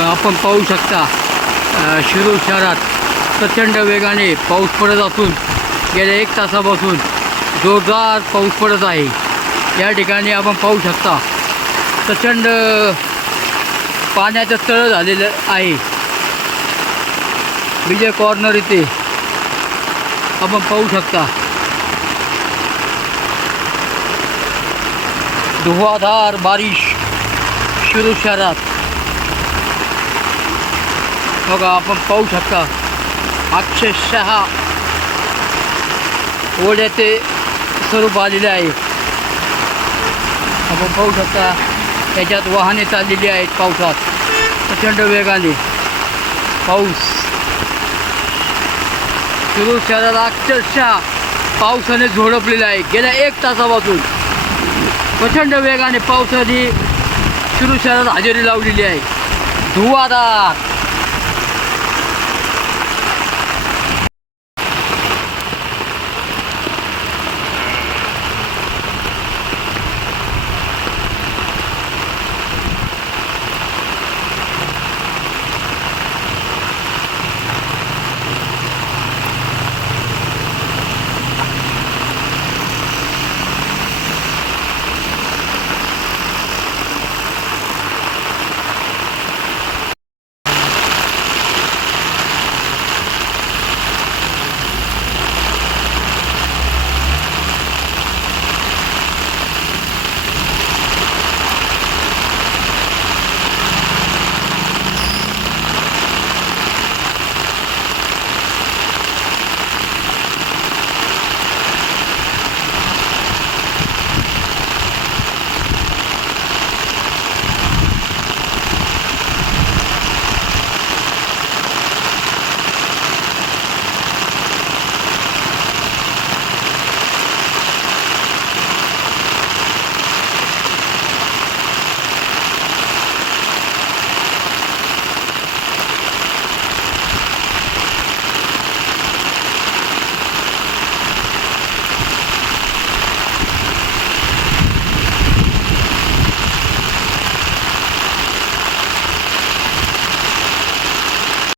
आपण पाहू शकता शिरूर शहरात प्रचंड वेगाने पाऊस पडत असून गेल्या एक तासापासून जोरदार पाऊस पडत आहे. या ठिकाणी आपण पाहू शकता प्रचंड पाण्याचं तळ झालेलं आहे. विजय कॉर्नर इथे आपण पाहू शकता. धुवाधार बारिश शिरूर शहरात. बघा आपण पाहू शकता. अक्षरशः ओढ्याचे स्वरूप आलेले आहे. आपण पाहू शकता त्याच्यात वाहने चाललेली आहेत पावसात. प्रचंड वेगाने पाऊस. सुरू शहरात अक्षरशः पावसाने झोडपलेला आहे. गेल्या एक तासापासून. प्रचंड वेगाने पावसाने सुरू शहरात हजेरी लावलेली आहे. धुवादार